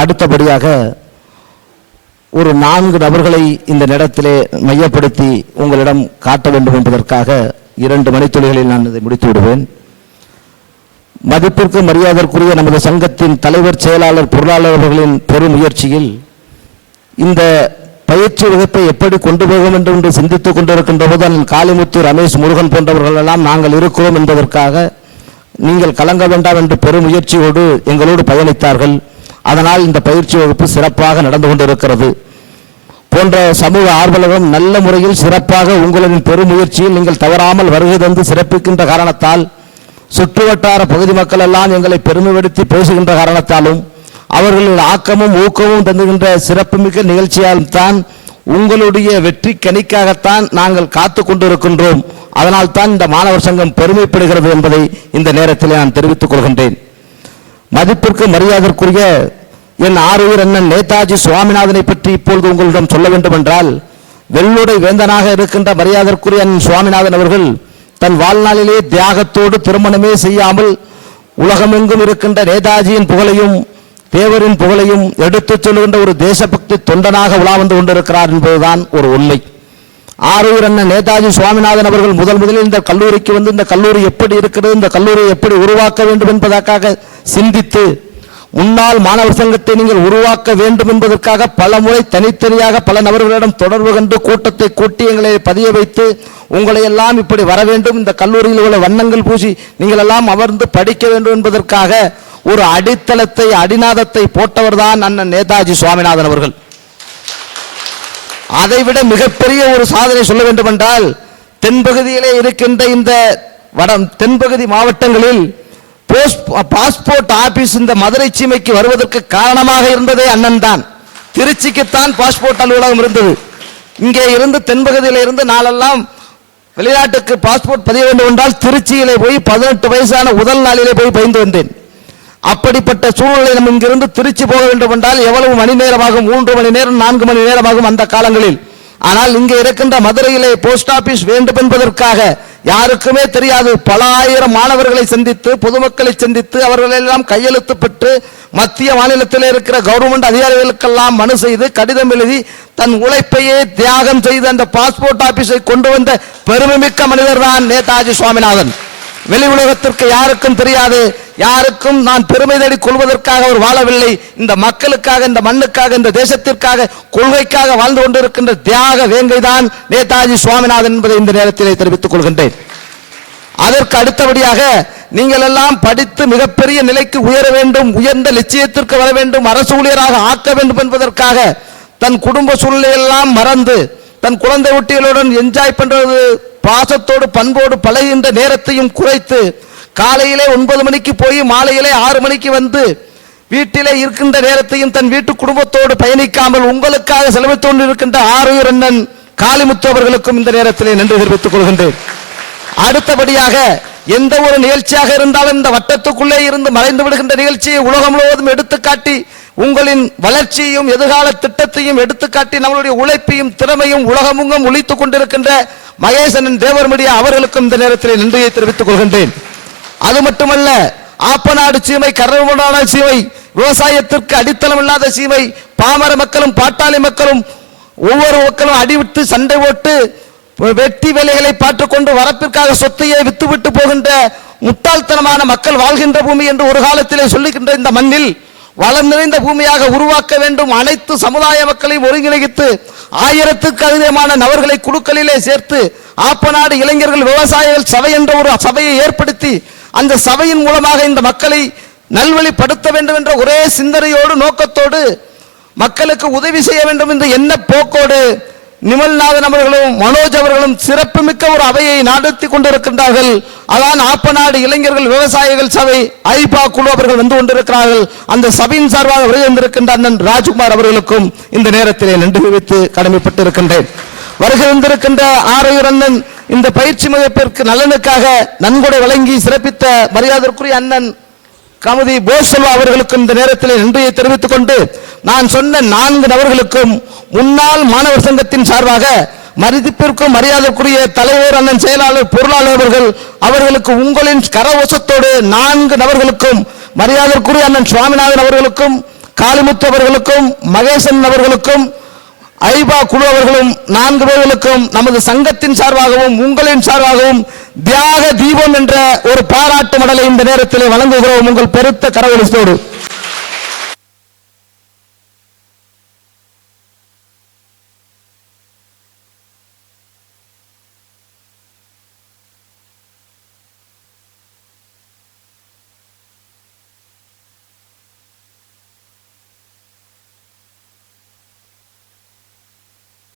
அடுத்தபடியாக ஒரு நான்கு நபர்களை இந்த நேரத்திலே மையப்படுத்தி உங்களிடம் காட்ட வேண்டும் என்பதற்காக இரண்டு மணித்துளிகளில் நான் இதை முடித்து விடுவேன். மதிப்பிற்கு மரியாதைக்குரிய நமது சங்கத்தின் தலைவர் செயலாளர் பொருளாளர் அவர்களின் பெரும் முயற்சியில் இந்த பயிற்சி வகுப்பை எப்படி கொண்டு போக வேண்டும் என்று சிந்தித்துக் கொண்டிருக்கின்ற போது அண்ணன் காளிமுத்து ரமேஷ் முருகன் போன்றவர்கள் எல்லாம் நாங்கள் இருக்கிறோம் என்பதற்காக நீங்கள் கலங்க வேண்டாம் என்று பெரும் முயற்சியோடு எங்களோடு பயணித்தார்கள். அதனால் இந்த பயிற்சி வகுப்பு சிறப்பாக நடந்து கொண்டிருக்கிறது. போன்ற சமூக ஆர்வலர்களும் நல்ல முறையில் சிறப்பாக உங்களின் பெருமுயற்சியில் நீங்கள் தவறாமல் வருகை தந்து சிறப்பிக்கின்ற காரணத்தால் சுற்றுவட்டார பகுதி மக்கள் எல்லாம் எங்களை பெருமைப்படுத்தி பேசுகின்ற காரணத்தாலும் அவர்களின் ஆக்கமும் ஊக்கமும் தந்துகின்ற சிறப்புமிக்க நிகழ்ச்சியாலும் தான் உங்களுடைய வெற்றி கணிக்காகத்தான் நாங்கள் காத்து கொண்டிருக்கின்றோம். அதனால் தான் இந்த மாணவர் சங்கம் பெருமைப்படுகிறது என்பதை இந்த நேரத்தில் நான் தெரிவித்துக் கொள்கின்றேன். மதிப்பிற்கு மரியாதைக்குரிய என் ஆறுயிர் அண்ணன் நேதாஜி சுவாமிநாதனை பற்றி இப்பொழுது உங்களிடம் சொல்ல வேண்டும் என்றால் வெள்ளுடை வேந்தனாக இருக்கின்ற மரியாதைக்குரிய அண்ணன் சுவாமிநாதன் அவர்கள் தன் வாழ்நாளிலே தியாகத்தோடு திருமணமே செய்யாமல் உலகமெங்கும் இருக்கின்ற நேதாஜியின் புகழையும் தேவரின் புகழையும் எடுத்துச் சொல்லுகின்ற ஒரு தேசபக்தி தொண்டனாக உலா வந்து கொண்டிருக்கிறார் என்பதுதான் ஒரு உண்மை. ஆரூர் அண்ணன் நேதாஜி சுவாமிநாதன் அவர்கள் முதல் முதலில் இந்த கல்லூரிக்கு வந்து இந்த கல்லூரி எப்படி இருக்கிறது இந்த கல்லூரியை எப்படி உருவாக்க வேண்டும் என்பதற்காக சிந்தித்து முன்னாள் மாணவர் சங்கத்தை நீங்கள் உருவாக்க வேண்டும் என்பதற்காக பல முறை தனித்தனியாக பல நபர்களிடம் தொடர்பு கண்டு கூட்டத்தை கூட்டி எங்களை பதிய வைத்து உங்களை எல்லாம் இப்படி வர வேண்டும். இந்த கல்லூரியில் உள்ள வண்ணங்கள் பூசி நீங்கள் எல்லாம் அமர்ந்து படிக்க வேண்டும் என்பதற்காக ஒரு அடித்தளத்தை அடிநாதத்தை போட்டவர் தான் அண்ணன் நேதாஜி சுவாமிநாதன் அவர்கள். அதைவிட மிகப்பெரிய ஒரு சாதனை சொல்ல வேண்டும் என்றால் தென்பகுதியிலே இருக்கின்ற இந்த வடம் தென்பகுதி மாவட்டங்களில் பாஸ்போர்ட் ஆபீஸ் இந்த மதுரை சீமைக்கு வருவதற்கு காரணமாக இருந்ததே அண்ணன் தான். திருச்சிக்குத்தான் பாஸ்போர்ட் அலுவலகம் இருந்தது. இங்கே இருந்து தென்பகுதியில் இருந்து நாளெல்லாம் வெளிநாட்டுக்கு பாஸ்போர்ட் பதிய வேண்டும் என்றால் திருச்சியிலே போய் பதினெட்டு வயசான முதல் நாளிலே போய் பயந்து வந்தேன். அப்படிப்பட்ட சூழ்நிலை நம்ம இங்கிருந்து திருச்சி போக வேண்டும் என்றால் எவ்வளவு மணி நேரமாகும்? மூன்று மணி நேரம் நான்கு மணி நேரமாகும் அந்த காலங்களில். ஆனால் இங்கே இருக்கின்ற மதுரையிலே போஸ்ட் ஆபீஸ் வேண்டும் என்பதற்காக யாருக்குமே தெரியாது. பல ஆயிரம் மாணவர்களை சந்தித்து பொதுமக்களை சந்தித்து அவர்களெல்லாம் கையெழுத்து பெற்று மத்திய மாநிலத்தில் இருக்கிற கவர்மெண்ட் அதிகாரிகளுக்கெல்லாம் மனு செய்து கடிதம் எழுதி தன் உழைப்பையே தியாகம் செய்து அந்த பாஸ்போர்ட் ஆபீஸை கொண்டு வந்த பெருமைமிக்க மனிதர் தான் நேதாஜி சுவாமிநாதன். வெளி உலகத்திற்கு யாருக்கும் தெரியாது. யாருக்கும் நான் பெருமை தேடி கொள்வதற்காக அவர் வாழவில்லை. இந்த மக்களுக்காக இந்த மண்ணுக்காக இந்த தேசத்திற்காக கொள்கைக்காக வாழ்ந்து கொண்டிருக்கின்ற தியாக வேங்கை தான் நேதாஜி சுவாமிநாதன் என்பதை இந்த நேரத்திலே தெரிவித்துக் கொள்கின்றேன். அதற்கு அடுத்தபடியாக நீங்கள் எல்லாம் படித்து மிகப்பெரிய நிலைக்கு உயர வேண்டும் உயர்ந்த லட்சியத்திற்கு வர வேண்டும் அரசு ஊழியராக ஆக்க வேண்டும் என்பதற்காக தன் குடும்ப சூழ்நிலையெல்லாம் மறந்து தன் குழந்தை ஒட்டிகளுடன் என்ஜாய் பண்றது பாசத்தோடு பண்போடு பழகின்ற நேரத்தையும் குறைத்து காலையிலே ஒன்பது மணிக்கு போய் மாலையிலே ஆறு மணிக்கு வந்து வீட்டிலே இருக்கின்ற நேரத்தையும் தன் வீட்டு குடும்பத்தோடு பயணிக்காமல் உங்களுக்காக செலவித்துக் கொண்டிருக்கின்ற ஆறுயிர் அண்ணன் காளிமுத்து அவர்களுக்கும் இந்த நேரத்திலே நன்றி தெரிவித்துக் கொள்கின்றேன். அடுத்தபடியாக எந்த ஒரு நிகழ்ச்சியாக இருந்தாலும் இந்த வட்டத்துக்குள்ளே இருந்து மறைந்து விடுகின்ற நிகழ்ச்சியை உலகம் முழுவதும் எடுத்துக்காட்டி உங்களின் வளர்ச்சியையும் எதிர்கால திட்டத்தையும் எடுத்துக்காட்டி நம்மளுடைய உழைப்பையும் திறமையும் உலகமுங்கும் ஒழித்துக் கொண்டிருக்கின்ற மகேசனின் தேவர் மீடியா அவர்களுக்கும் இந்த நேரத்தில் நன்றியை தெரிவித்துக் கொள்கின்றேன். அது மட்டுமல்ல ஆப்பநாடு சீமை கரவுடான சீமை விவசாயத்திற்கு அடித்தளம் இல்லாத சீமை பாமர மக்களும் பாட்டாளி மக்களும் ஒவ்வொரு மக்களும் அடிவிட்டு சண்டை போட்டு வெட்டி வேலைகளை பார்த்துக்கொண்டு வரப்பிற்காக சொத்தையே வித்துவிட்டு போகின்ற முட்டாள்தனமான மக்கள் வாழ்கின்ற பூமி என்று ஒரு காலத்திலே சொல்லுகின்ற இந்த மண்ணில் வளம் நிறைந்த பூமியாக உருவாக்க வேண்டும் அனைத்து சமுதாய மக்களையும் ஒருங்கிணைத்து ஆயிரத்துக்கு அதிகமான நபர்களை குழுக்களிலே சேர்த்து ஆப்பநாடு இளைஞர்கள் விவசாயிகள் சபை என்ற ஒரு சபையை ஏற்படுத்தி அந்த சபையின் மூலமாக இந்த மக்களை நல்வழிப்படுத்த வேண்டும் என்ற ஒரே சிந்தனையோடு நோக்கத்தோடு மக்களுக்கு உதவி செய்ய வேண்டும் என்ற எண்ண போக்கோடு நிமல்நாதன் அவர்களும் மனோஜ் அவர்களும் சிறப்புமிக்க ஒரு அவையை நடத்தி கொண்டிருக்கின்றார்கள். அதான் ஆப்பநாடு இளைஞர்கள் விவசாயிகள் சபை ஐபா குழு அவர்கள் வந்து கொண்டிருக்கிறார்கள். அந்த சபையின் சார்பாக வருகை அண்ணன் ராஜ்குமார் அவர்களுக்கும் இந்த நேரத்திலே நன்றி தெரிவித்து கடமைப்பட்டு இருக்கின்றேன் வருகை வந்திருக்கின்ற ஆரையூர் அண்ணன் இந்த பயிற்சி மதிப்பிற்கு நலனுக்காக நன்கொடை வழங்கி சிறப்பித்த மரியாதைக்குரிய அண்ணன் கமதி போசல்வா அவர்களுக்கும் இந்த நேரத்தில் நன்றியை தெரிவித்துக் கொண்டு நான் சொன்ன நான்கு நபர்களுக்கும் முன்னாள் மாணவர் சங்கத்தின் சார்பாக மதிப்பிற்கும் மரியாதைக்குரிய தலைவர் அண்ணன் செயலாளர் பொருளாளர் அவர்கள் அவர்களுக்கு உங்களின் கரவசத்தோடு நான்கு நபர்களுக்கும் மரியாதைக்குரிய அண்ணன் சுவாமிநாதன் அவர்களுக்கும் காளிமுத்து அவர்களுக்கும் மகேசன் அவர்களுக்கும் ஐபா குழு அவர்களும் நான்கு பேர்களுக்கும் நமது சங்கத்தின் சார்பாகவும் உங்களின் சார்பாகவும் தியாக தீபம் என்ற ஒரு பாராட்டு மடலை இந்த நேரத்தில் வழங்குகிறோம். உங்கள் பெருத்த கரவொலிசோடு.